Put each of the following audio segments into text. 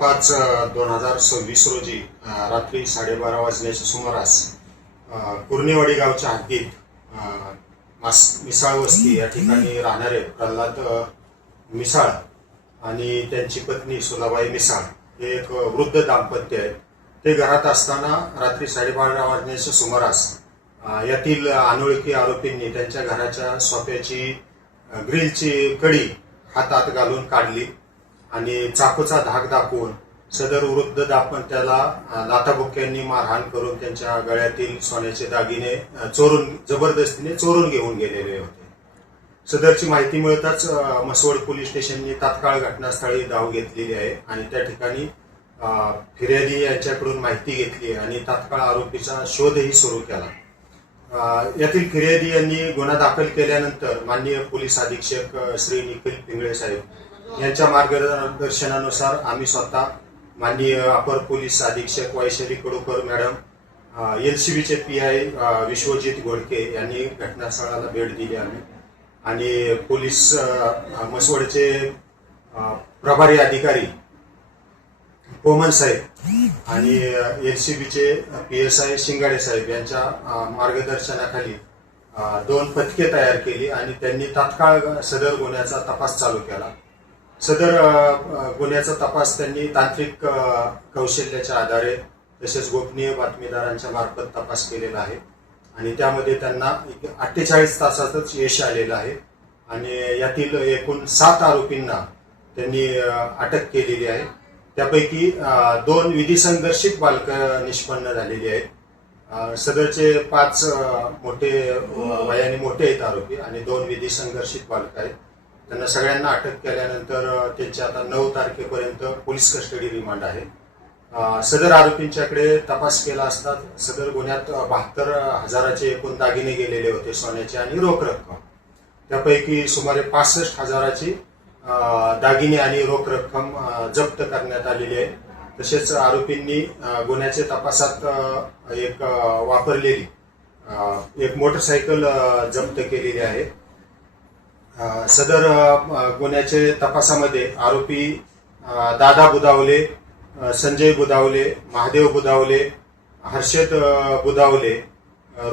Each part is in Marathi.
5/2026 रोजी रात्री 12:30 वाजण्याच्या सुमारास कुर्नेवाडी गावच्या हद्दीत मिसाळ वस्ती या ठिकाणी राहणारे प्रल्हाद मिसाळ आणि त्यांची पत्नी सुलाबाई मिसाळ हे एक वृद्ध दाम्पत्य आहे. ते घरात असताना रात्री 12:30 वाजण्याच्या सुमारास यातील अनोळखी आरोपींनी त्यांच्या घराच्या सोफ्याची ग्रिलची कडी हातात घालून काढली आणि चाकूचा धाक दाखवून सदर वृद्ध दाम्पत्याला लाथाबुक्क्यांनी मारहाण करून त्यांच्या गळ्यातील सोन्याचे दागिने जबरदस्तीने चोरून घेऊन गेलेले होते. सदरची माहिती मिळताच म्हसवड पोलीस स्टेशनने तात्काळ घटनास्थळी धाव घेतलेली आहे आणि त्या ठिकाणी फिर्यादी यांच्याकडून माहिती घेतली आणि तात्काळ आरोपीचा शोधही सुरू केला. यातील फिर्यादी यांनी गुन्हा दाखल केल्यानंतर माननीय पोलीस अधीक्षक श्री निखिल पिंगळे साहेब यांच्या मार्गदर्शनानुसार आम्ही स्वतः माननीय अपर पोलीस अधीक्षक वैशाली कडूकर मॅडम, एलसीबीचे पीआय विश्वजित घोडके यांनी घटनास्थळाला भेट दिली आणि पोलीस म्हसवडचे प्रभारी अधिकारी कोमन साहेब आणि एलसीबीचे पीएसआय शिंगाडे साहेब यांच्या मार्गदर्शनाखाली 2 पथके तयार केली आणि त्यांनी तात्काळ सदर गुन्ह्याचा तपास चालू केला. सदर गुन्ह्याचा तपास त्यांनी तांत्रिक कौशल्याच्या आधारे तसेच गोपनीय बातमीदारांच्या मार्फत तपास केलेला आहे आणि त्यामध्ये त्यांना 48 तासातच यश आलेलं आहे आणि यातील एकूण 7 आरोपींना त्यांनी अटक केलेली आहे. त्यापैकी 2 विधी संघर्षित बालक निष्पन्न झालेली आहेत. सदरचे 5 मोठे वयाने मोठे आहेत आरोपी आणि 2 विधी संघर्षित बालक आहेत. त्यांना सगळ्यांना अटक केल्यानंतर त्यांची आता 9 तारखेपर्यंत पोलीस कस्टडी रिमांड आहे. सदर आरोपींच्याकडे तपास केला असता सदर गुन्ह्यात 72,000चे एकूण दागिने गेलेले होते, सोन्याचे आणि रोख रक्कम. त्यापैकी सुमारे 65,000ची दागिने आणि रोख रक्कम जप्त करण्यात आलेली आहे. तसेच आरोपींनी गुन्ह्याच्या तपासात वापरलेली एक मोटरसायकल जप्त केलेली आहे. सदर गुन्ह्याच्या तपासामध्ये आरोपी दादा बुदावले, संजय बुदावले, महादेव बुदावले, हर्षद बुदावले,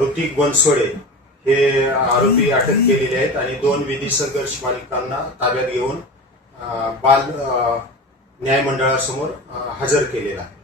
ऋतिक बनसोडे हे आरोपी अटक केलेले आहेत आणि 2 विधी संघर्ष बालिकांना ताब्यात घेऊन बाल न्याय मंडळासमोर हजर केलेला आहे.